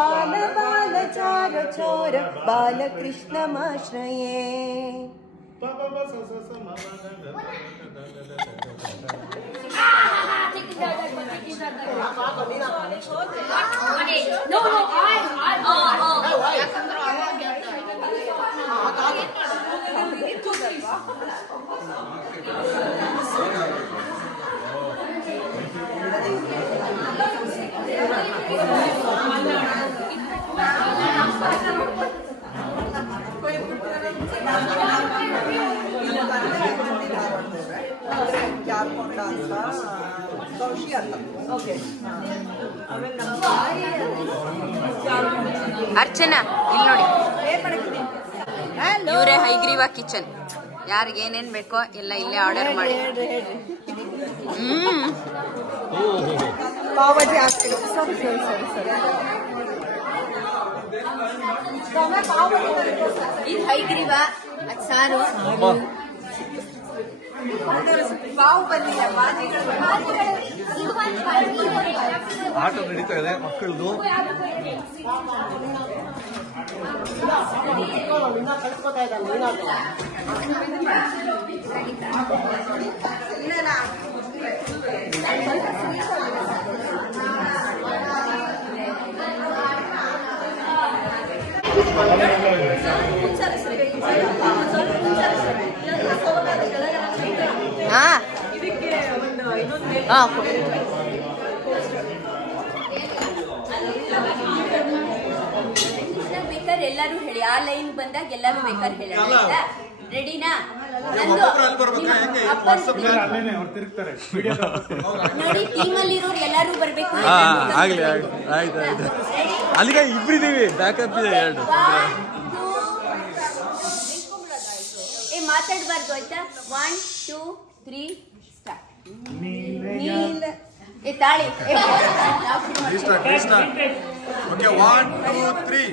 बाल बाल चार चोर बालकृष्णमाश्रये। ಅರ್ಚನಾ ಇಲ್ಲಿ ನೋಡಿ, ಇವರೇ ಹೈಗ್ರೀವ ಕಿಚನ್. ಯಾರಿಗೆ ಏನೇನ್ ಬೇಕೋ ಎಲ್ಲ ಇಲ್ಲೇ ಆರ್ಡರ್ ಮಾಡಿ. ಪಾವಜಿ ಆಗ್ತದೆ. ಸರಿ ಸರಿ ಸರಿ ಸರಿ. ಇದು ಹೈಗ್ರೀವ, ಅದು ಸಾರು. ಪಾವು ಬಂದಿಲ್ಲ, ಆಟ ನಡೀತಾ ಇದೆ ಮಕ್ಕಳದು. ಬೇಕಾದ್ರೆ ಎಲ್ಲರೂ ಹೇಳಿ, ಆ ಲೈನ್ ಬಂದಾಗ ಎಲ್ಲರೂ ಬೇಕಾದ್ರೆ ಹೇಳಿ. ರೆಡಿನಾ? ನೋಡಿ, ಟೀಮಲ್ಲಿ ಇರೋರು ಎಲ್ಲರೂ ಬರ್ಬೇಕು. ಆಗ್ಲಿ ಆಯ್ತು ಆಯ್ತು. ಅಲ್ಲಿಗೆ ಇಬ್ರಿದೀವಿ, ಬ್ಯಾಕಪ್ ಇದೆ 2. ಮಾತಾಡಬಾರ್ದು ಆಯ್ತಾ? 1 2 3 ಸ್ಟಾರ್ಟ್. ತಾಳಿ. ಓಕೆ 1 2 3.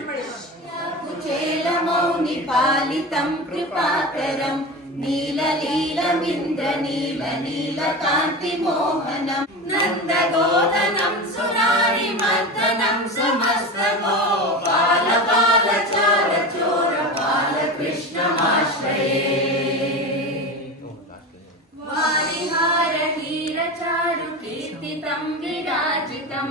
कुचेलमौनि पालितं कृपाकरं नीललीलमिन्द्र नील नीलकान्तिमोहनं नन्दगोदनं सुरारिमर्दनं समस्तगो बाल बालचार चोर बालकृष्णमाश्रये। वारिहार हीरचारु कीर्तितं विराजितं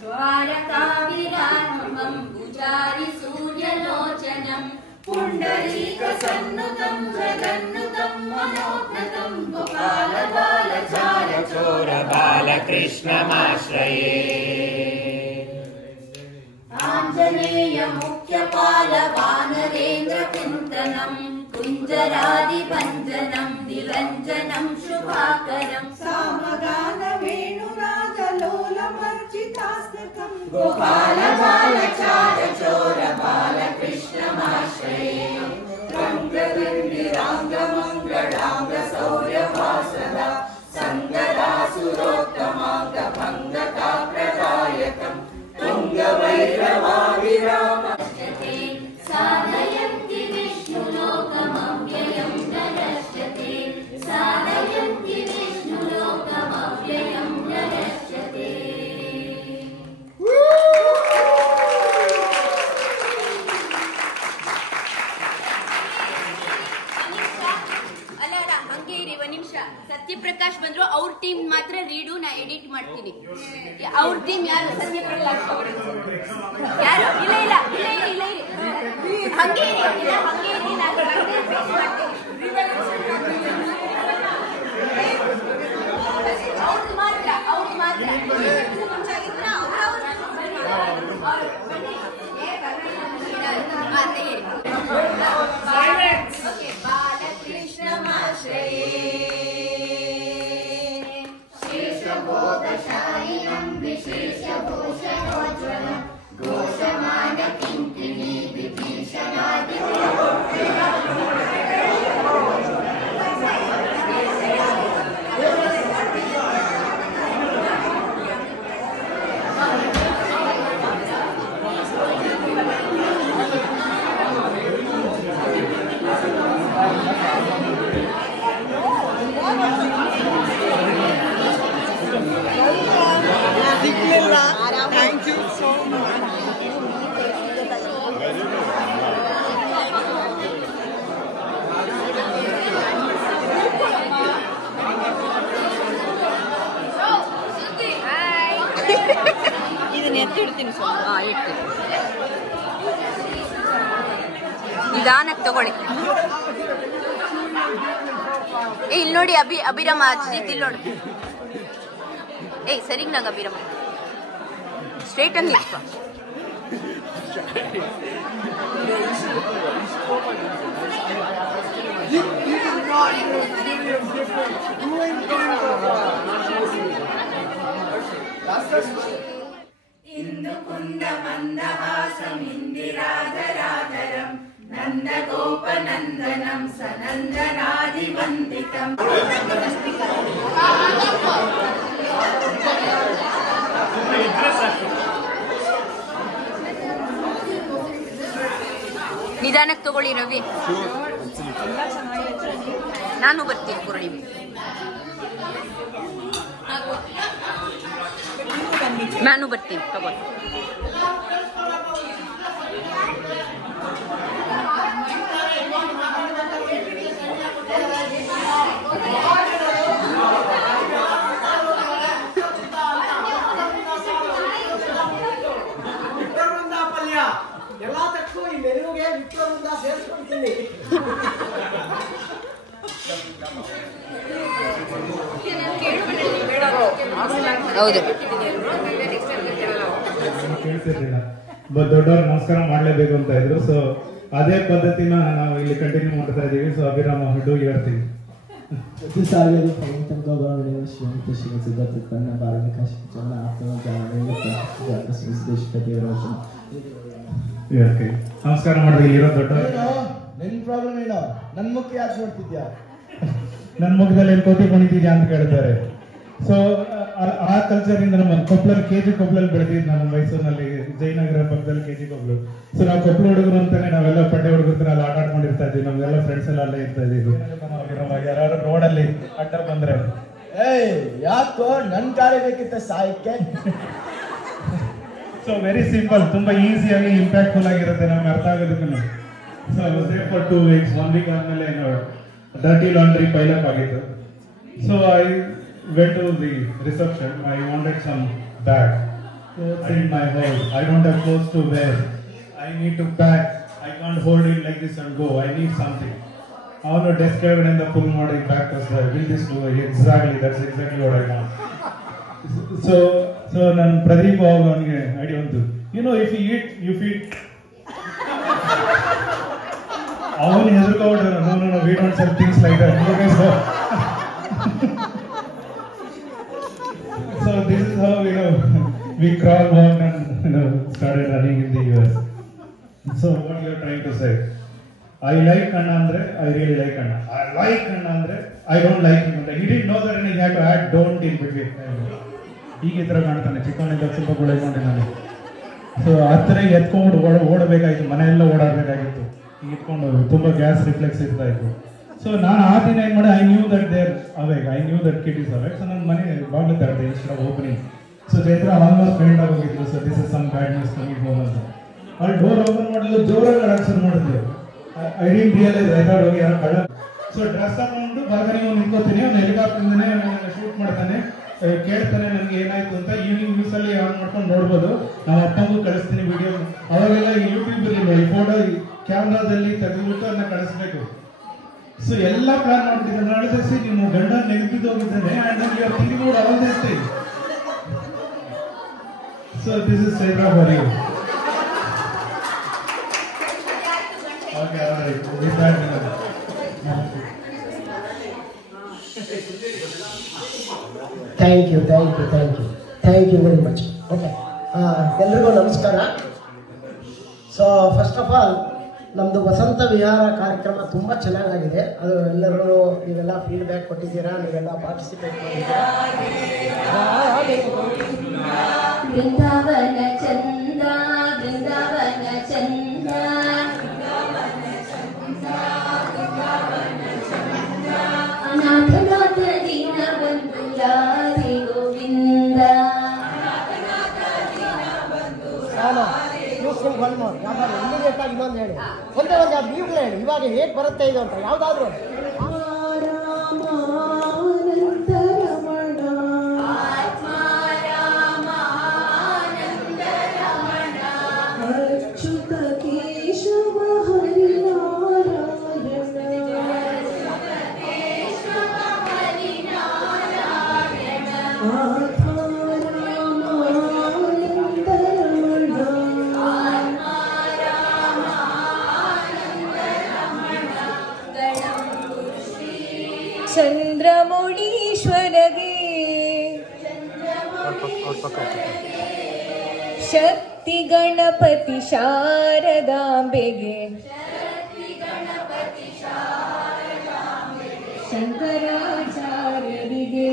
द्वारकाविरामं भुजारि सूर्यलोचनं पुण्डरीकसन्नुतं जगन्नुतं मनोज्ञतं गोपाल बालचार चोर बालकृष्णमाश्रये। आञ्जनेय मुख्यपाल वानरेन्द्र कुन्तनं कुञ्जरादिभञ्जनं निरञ्जनं शुभाकरं सामगान वेणुरागलोलमर्चितास्कृतं गोपाल बालचार चोर बालकृष्णमाश्रये। रङ्गगन्धिराङ्गमङ्गलाङ्ग सौर्यवासदा सङ्गदासुरोत्तमाङ्ग भङ्गता प्रदायकं तुङ्गभैरवाभिराम साधयन्ति विष्णुलोकमव्ययं न नश्यते साधयन्ति विष्णुलोकमव्ययं न नश्यते। ಅಲ್ಲ ಹಂಗೆ ಇರಿ ಒಂದು ನಿಮಿಷ. ಸತ್ಯಪ್ರಕಾಶ್ ಬಂದ್ರು, ಅವ್ರ ಟೀಮ್ ಮಾತ್ರ ರೀಡು, ನಾ ಎಡಿಟ್ ಮಾಡ್ತೀನಿ. ಅವ್ರ ಟೀಮ್ ಯಾರು? ಸತ್ಯಪ್ರಕಾಶ್ ಯಾರು? ಇಲ್ಲ ಇಲ್ಲ ಇಲ್ಲ ಇಲ್ಲ ಇಲ್ಲ ಹಂಗೆ ಇರಿ, ಹಂಗೆ ಇರಿ, ನಾನು ಅವ್ರು ಮಾತ್ರ ಅವ್ರು ಮಾತ್ರ बालकृष्णमाश्रये। शेषबोधशायिनं विशेषभूषणोज्ज्वलं घोषमानकिङ्किणी विभीषणादि ಎತ್ತಿಡ್ತೀನಿ ಸ್ವಲ್ಪ. ಇಡ್ತೀನಿ. ನಿಧಾನಕ್ಕೆ ತಗೊಳ್ಳಿ. ಇಲ್ಲಿ ನೋಡಿ ಅಭಿರಾಮ ಅಜ್ಜಿತ್ ಇಲ್ಲಿ ನೋಡಿ. ಸರಿಗ್ ನಂಗೆ ಅಭಿರಾಮ ಸ್ಟ್ರೇಟ್ ಆಗಿ ನಿಲ್ಸ್ಪ. ಇಂದು ಕುಂದ ಮಂದಹಾಸಮಿಂದಿರಾಧರಾಧರಂ ನಂದಗೋಪನಂದನಂ ಸನಂದನಾದಿವಂದಿತಂ. ನಿಧಾನಕ್ಕೆ ತಗೊಳ್ಳಿ ರವಿ. ನಾನು ಬರ್ತೀನಿ ಪೂರ್ಣಿಮೆ. ನಾನು ಬರ್ತೀನಿ ತಗೊಳ್ಳಿ. ಎಲ್ಲದಕ್ಕೂ ಈ ಮೆನುಗೆ ವಿಕ್ರಮುಂದ ಸೇರಿಸ್ಕೊಂತೀನಿ. ಹೌದು. ಕೇಳ್ತಿರ್ಲಿಲ್ಲ. ದೊಡ್ಡವ್ರು ನಮಸ್ಕಾರ ಮಾಡ್ಲೇಬೇಕು ಅಂತ ಇದ್ರು. ಸೊ ಅದೇ ಪದ್ಧತಿನ ನಾವು ಇಲ್ಲಿ ಕಂಟಿನ್ಯೂ ಮಾಡ್ತಾ ಇದೀವಿ. ಸೊ ಅಭಿರಾಮ ಹುಡ್ಡು ಹೇಳ್ತೀವಿ. ಸಾಗರು ಪರ್ವತಂ ಗೌರವಣೀಯ ಶ್ರೀಮಂತ ಶ್ರೀ ಸಿದ್ಧಾರ್ಥ ಕನ್ನ ಬಾಲಕ ಶಿಕ್ಷಣ ಆತ್ಮ ಜಾಗೃತ ದೇಶಪತಿಯವರ ನಮಸ್ಕಾರ ಮಾಡಿದ್ರೆ ಇಲ್ಲಿರೋ ದೊಡ್ಡವರು. ನಿನ್ ಪ್ರಾಬ್ಲಮ್ ಏನೋ ನನ್ ಮುಖ ಯಾಕೆ ನೋಡ್ತಿದ್ಯಾ? ನನ್ನ ಮುಖದಲ್ಲಿ ಏನು ಕೋತಿ ಕುಣಿತಿದ್ಯಾ ಅಂತ ಕೇಳ್ತಾರೆ. ಸೊ ಆ ಕಲ್ಚರ್ ಇಂದ ನಮ್ಮ ಕೊಪ್ಪಳಲ್ಲಿ KG ಕೊಪ್ಪಳಲ್ಲಿ ಬೆಳೆದಿದ್ದು. ನಾನು ಮೈಸೂರಿನಲ್ಲಿ ಜಯನಗರ ಪಕ್ಕದಲ್ಲಿ KG ಕೊಪ್ಪಳು. ಸೊ ನಾವು ಕೊಪ್ಪಳ ಹುಡುಗರು ಅಂತಾನೆ ನಾವೆಲ್ಲ ಪಡ್ಡೆ ಹುಡುಗರು ಅಲ್ಲಿ ಆಟ ಆಡ್ಕೊಂಡಿರ್ತಾ ಇದ್ವಿ. ನಮ್ಗೆಲ್ಲ ಫ್ರೆಂಡ್ಸ್ ಎಲ್ಲ ಅಲ್ಲೇ ಇರ್ತಾ ಇದ್ದೀವಿ. ಯಾರು ರೋಡಲ್ಲಿ ಅಡ್ಡ ಬಂದ್ರೆ ಯಾಕೋ ನನ್ ಕಾರ್ಯ ಬೇಕಿತ್ತ ಸಾಯಕ್ಕೆ? ಸೊ ವೆರಿ ಸಿಂಪಲ್, ತುಂಬಾ ಈಸಿಯಾಗಿ ಇಂಪ್ಯಾಕ್ಟ್ಫುಲ್ ಆಗಿರುತ್ತೆ ನಮ್ಗೆ ಅರ್ಥ ಆಗೋದಕ್ಕೂ. ಸೊ ಫಾರ್ 2 weeks, 1 week ಆದ್ಮೇಲೆ ಡರ್ಟಿ ಲಾಂಡ್ರಿ ಪೈಲಪ್ ಆಗಿತ್ತು. So I went to the reception. I wanted some bag in my house. I don't have clothes to wear. I need to pack. I can't hold it like this and go. I need something. ಅವನು desk ಕೆಳಗಡೆಯಿಂದ full ಮಾಡಿ bag ಕಳಿಸ್ತಾರೆ. Will this do? Exactly, that's exactly what I want. So ನಾನು ಪ್ರದೀಪ್ ಅವನಿಗೆ idea ಒಂದು, if you eat you feet. ಅವನು ಹೆದರ್ಕೊಂಡ್ರು, no we don't sell things like that. So this is how we crawl, walked and started running in the US. So what you are trying to say? I like Anna andre, I really like Anna. I like Anna andre, I don't like him. He didn't know that he had to add don't in between. ಹೀಗೆ ತರ ಕಾಣ್ತಾನೆ, ಚಿಕ್ಕವನಿಂದ ಸ್ವಲ್ಪ ಗುಳೈಕೊಂಡಿದ್ದಾನೆ. So ಆ ಥರ ಎತ್ಕೊಂಡು ಓಡಬೇಕಾಗಿತ್ತು, ಮನೆಯೆಲ್ಲ ಓಡಾಡಬೇಕಾಗಿತ್ತು. ಈಗ ಎತ್ಕೊಂಡು ತುಂಬಾ ಗ್ಯಾಸ್ ರಿಫ್ಲೆಕ್ಸ್ ಇರ್ತಾ ಇತ್ತು. ಸೊ ನಾನು ಆ ದಿನ ಏನು ಮಾಡಿ, I knew that they're awake, I knew that kit is awake. So ನನ್ನ ಮನೆ ಬಾಗ್ಲು ತರದೆ instead of opening. So Chaitra almost friend ಆಗೋಗಿದ್ರು. So this is some bad news coming home ಅಂತ. ಅಲ್ಲಿ ಡೋರ್ ಓಪನ್ ಮಾಡಲು ಜೋರಾಗಿ ಆನ್ಸರ್ ಮಾಡಿದ್ರು. I didn't realise, I thought ಹೋಗಿ ಯಾರೋ ಕಳ್ಳ. ಸೊ ಡ್ರೆಸ್ ಹಾಕೊಂಡು ಬಾಲ್ಕನಿ ನಿಂತ್ಕೋತೀನಿ, ಅವ್ನು ಹೆಲಿಕಾಪ್ಟರ್ನೇ ಶೂಟ್ ಮಾಡ್ತಾನೆ, ಕೇಳ್ತಾನೆ ನನಗೆ ಏನಾಯ್ತು ಅಂತ. ಈವ್ನಿಂಗ್ ನ್ಯೂಸ್ ಅಲ್ಲಿ ಆನ್ ಮಾಡ್ಕೊಂಡು ನೋಡ್ಬೋದು. ನಾವು ಅಪ್ಪಂಗೂ ಕಳಿಸ್ತೀನಿ ವಿಡಿಯೋ. ಅವಾಗೆಲ್ಲ ಯೂಟ್ಯೂಬ್ ಇರಲಿಲ್ಲ, ಈ ಫೋಟೋ ಕ್ಯಾಮ್ರಾದಲ್ಲಿ ತೆಗೆದುಬಿಟ್ಟು ಅದನ್ನ ಕಳಿಸ್ಬೇಕು. ಸೊ ಎಲ್ಲ ಪ್ಲಾನ್ ಮಾಡ್ತಿದ್ದೆ. ನಾಳೆ ನಿಮ್ಮ ಗಂಡ ನೆಗೆದು ಹೋಗಿದ್ದಾನೆ and you are thinking about all this things. So this is Chaitra for you. Okay, alright, with that thank you very much. Okay, ಎಲ್ರಿಗೂ ನಮಸ್ಕಾರ. ಸೊ ಫಸ್ಟ್ ಆಫ್ ಆಲ್ ನಮ್ಮದು ವಸಂತ ವಿಹಾರ ಕಾರ್ಯಕ್ರಮ ತುಂಬ ಚೆನ್ನಾಗಾಗಿದೆ. ಅದು ಎಲ್ಲರೂ ನೀವೆಲ್ಲ ಫೀಡ್ಬ್ಯಾಕ್ ಕೊಟ್ಟಿದ್ದೀರಾ, ನೀವೆಲ್ಲ ಪಾರ್ಟಿಸಿಪೇಟ್ ಮಾಡಿದ್ದೀರಾ. ಬೃಂದಾವನ ಚಂದ, ಬೃಂದಾವನ ಚಂದ, ಅನಾಥನಾಥ ದೀನ ಬಂಧು ಯಾರಿ ಗೋವಿಂದ. ಇಮಿಡಿಯೇಟಾಗಿ ಇನ್ನೊಂದು ಹೇಳಿ, ಒಂದೇ ಒಂದು ಅದು ಈಗಲೇ ಹೇಳಿ, ಇವಾಗ ಹೇಗೆ ಬರುತ್ತೆ ಇದು ಅಂತ ಯಾವುದಾದ್ರೂ. ಆತ್ಮ ರಾಮಾನಂದ ಶಕ್ತಿ ಗಣಪತಿ ಶಾರದಾಂಬೆಗೆ ಶಂಕರಾಚಾರ್ಯರಿಗೆ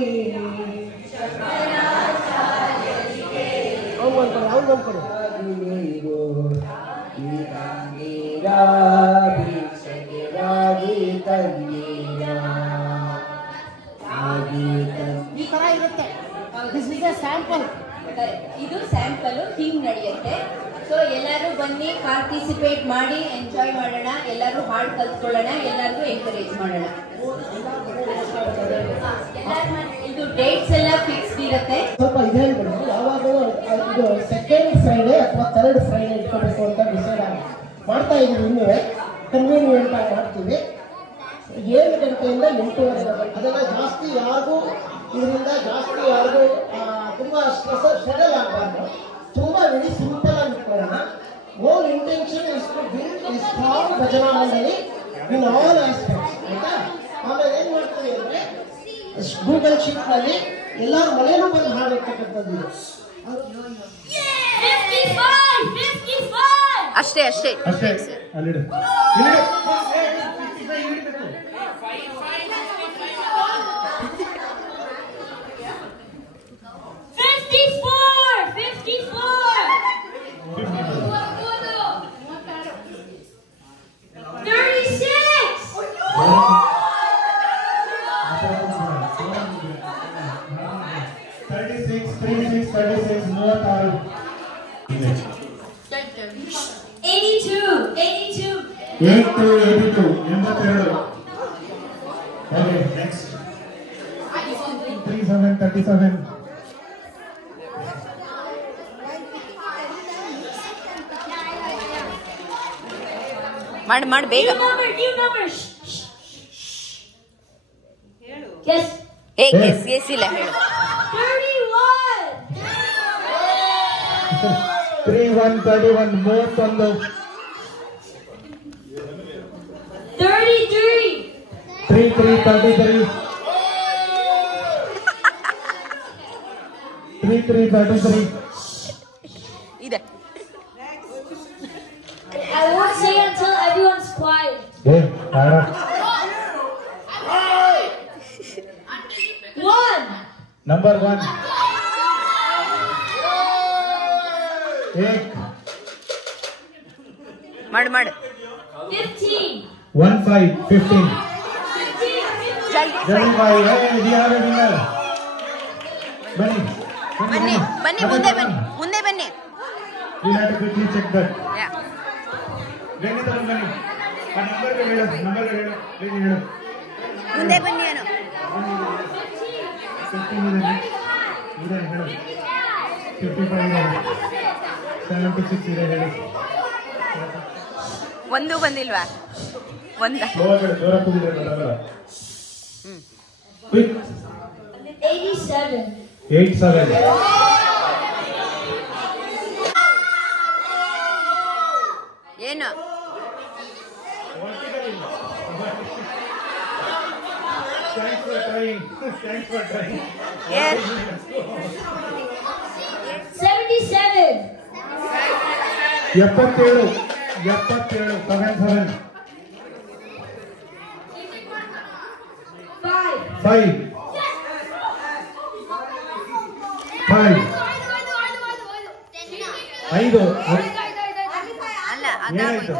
ಈ ತರ ಇರುತ್ತೆ. This is A sample. ಇದು ಸ್ಯಾಂಪಲ್ ಟೀಮ್ ನಡೆಯುತ್ತೆ. ಸೊ ಎಲ್ಲರೂ ಬನ್ನಿ, ಪಾರ್ಟಿಸಿಪೇಟ್ ಮಾಡಿ, ಎಂಜಾಯ್ ಮಾಡೋಣ, ಎಲ್ಲರೂ ಹಾಡು ಕಲ್ತ್ಕೊಳ್ಳೋಣ, ಎಲ್ಲರಿಗೂ ಎಂಕರೇಜ್ ಮಾಡೋಣ. ಇದು ಡೇಟ್ಸ್ ಎಲ್ಲ ಫಿಕ್ಸ್ಡ್ ಇರುತ್ತೆ. ಸ್ವಲ್ಪ ಇದು ಹೇಳ್ಬಿಟ್ಟು ಯಾವಾಗ ಇದು ಸೆಕೆಂಡ್ ಫ್ರೈಡೆ ಅಥವಾ ಥರ್ಡ್ ಫ್ರೈಡೆ ಇಟ್ಕೋಬೇಕು ಅಂತ ಡಿಸೈಡ್ ಮಾಡ್ತಾ ಇದೀವಿ. ಇನ್ನೂ ಕನ್ವೀನಿಯೆಂಟ್ ಆಗಿ ಮಾಡ್ತೀವಿ. 7 ಗಂಟೆಯಿಂದ 8:30 ಅದೆಲ್ಲ ಜಾಸ್ತಿ ಯಾರಿಗೂ ಇದರಿಂದ ಜಾಸ್ತಿ ಯಾರಿಗೂ ತುಂಬ ಸ್ಟ್ರಗಲ್ ಆಗಬಾರ್ದು. ತುಂಬ ವೆರಿ ಸಿಂಪಲ್ ಆಗಿ ಇಟ್ಕೊಳ್ಳೋಣ. Own intention is to build a strong ಭಜನಾ ಮಂಡಳಿ ಇನ್ ಆಲ್ ಆಸ್ಪೆಕ್ಟ್ಸ್. ಆಯ್ತಾ? ಆಮೇಲೆ ಏನು ಮಾಡ್ತೀವಿ ಅಂದರೆ ಗೂಗಲ್ ಶೀಟ್ನಲ್ಲಿ ಎಲ್ಲರ ಮನೆಯೂ ಬಂದು ಹಾಡಿರ್ತಕ್ಕಂಥದ್ದು. ಅಷ್ಟೇ ಅಷ್ಟೇ ಅಷ್ಟೇ ಅಲ್ಲಿಡು. Okay, next. 37. ಮಾಡಿ ಬೇಗ. ಗೆಸ್ ಇಲ್ಲ ಹೇಳು. 31 ಮೂವತ್ತೊಂದು. 33 ಇದೆ. I won't say until everyone's quiet. Number 1. 8. ಮಾಡು 15. 15. ಜಲ್ದಿ ಬನ್ನಿ ಮುಂದೆ ಬನ್ನಿ. We have to quickly check that. Yeah. ಮುಂದೆ ಬನ್ನಿ ಏನು. 76 ಇದೆ ಹೇಳಿ. ಒಂದು ಬಂದಿಲ್ವಾ? ಒಂದ 87. ಏನು? Thanks for trying. 77. 77. 77. 5. 5. ಅಲ್ಲ ಅದಾಗೋಯ್ತು.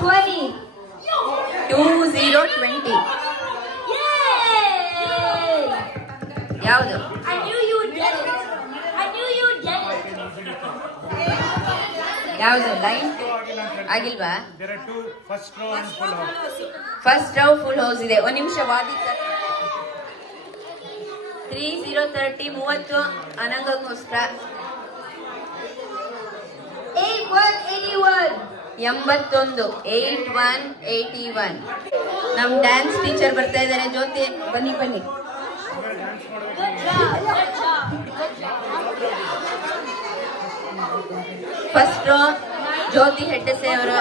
20. 2020 Yay! ಯಾವುದು? I knew you would get it. ಯಾವುದು? ಲೈನ್ ಆಗಿಲ್ವಾ? First row and full house. First row full house ಇದೆ. ಒಂದು ನಿಮಿಷ ವಾದಿತ. 3030 30 ಅನಂಗಗೋಸ್ಕರ 81. 81 81. ನಮ್ ಡ್ಯಾನ್ಸ್ ಟೀಚರ್ ಬರ್ತಾ ಇದ್ದಾರೆ. ಜ್ಯೋತಿ ಬನ್ನಿ. Good job. ಫಸ್ಟ್ ರೋ ಜ್ಯೋತಿ ಹೆಡ್ಡಸೆ ಅವರು.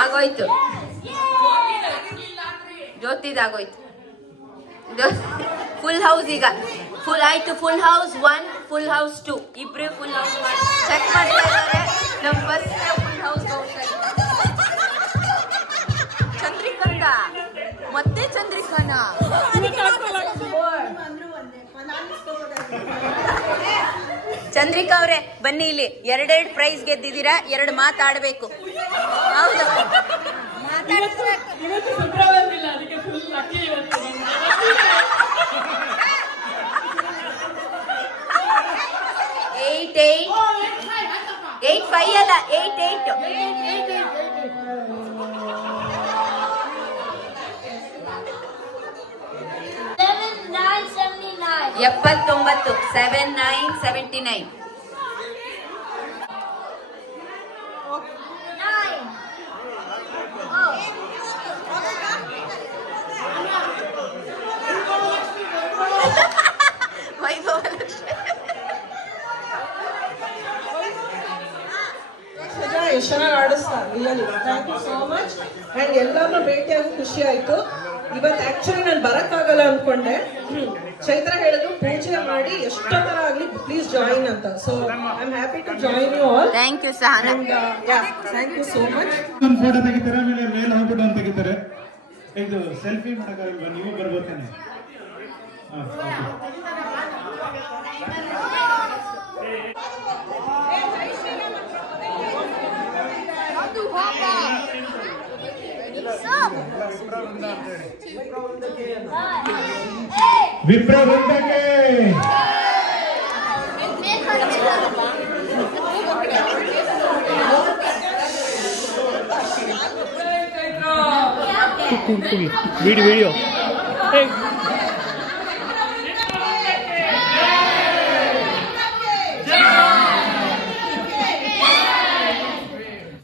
ಆಗೋಯ್ತು, ಜ್ಯೋತಿದಾಗೋಯ್ತು. ಫುಲ್ ಹೌಸ್ ಈಗ ಫುಲ್ ಆಯ್ತು. ಫುಲ್ ಹೌಸ್ 1, ಫುಲ್ ಹೌಸ್ 2 ಇಬ್ರು ಫುಲ್ ಹೌಸ್ ಮಾಡಿ ಚೆಕ್ ಮಾಡ್ತಾ ಇದ್ದಾರೆ. ನಮ್ಮ ಫಸ್ಟ್ ಫುಲ್ ಹೌಸ್ ಚಂದ್ರಿಕಂದ ಮತ್ತೆ ಚಂದ್ರಿಕಾನ ಚಂದ್ರಿಕಾ ಅವರೇ ಬನ್ನಿ ಇಲ್ಲಿ. 2 ಪ್ರೈಸ್ ಗೆದ್ದಿದ್ದೀರಾ. 2 ಮಾತಾಡಬೇಕು. ಹೌದು, ಏಟ್ 5 ಅಲ್ಲ 8 79 7979 ಎಷ್ಟು ಚೆನ್ನಾಗಿ ಆಡಿಸ್ತಾ really. Thank you so much. And ಎಲ್ಲರನ್ನೂ ಭೇಟಿಯಾಗಿ ಖುಷಿ ಆಯಿತು. ಇವತ್ತು ಆ್ಯಕ್ಚುಲಿ ನಾನು ಬರೋಕ್ಕಾಗಲ್ಲ ಅಂದ್ಕೊಂಡೆ. ಚೈತ್ರ ಹೇಳಿದ್ರು ಪೂಜೆ ಮಾಡಿ ಎಷ್ಟೊತ್ತರ ಆಗಲಿ ಪ್ಲೀಸ್ ಜಾಯಿನ್ ಅಂತ. So I am happy to join you all. Thank you Sahana. Thank you so much. ಒಂದು ಫೋಟೋ ತೆಗಿತಾರೆ, ಆಮೇಲೆ ಮೇಲೆ ಹೋಗ್ಬಿಟ್ಟು ಅಂತ ತೆಗಿತಾರೆ. ಇದು ಸೆಲ್ಫಿ ಮಾಡೋಕ್ಕಾಗಲ್ವಾ? ನೀವು ಬರ್ಬೋದೇನೆ? ವಿಪ್ರ ವೃಂದಕ್ಕೆ ವಿಡಿಯೋ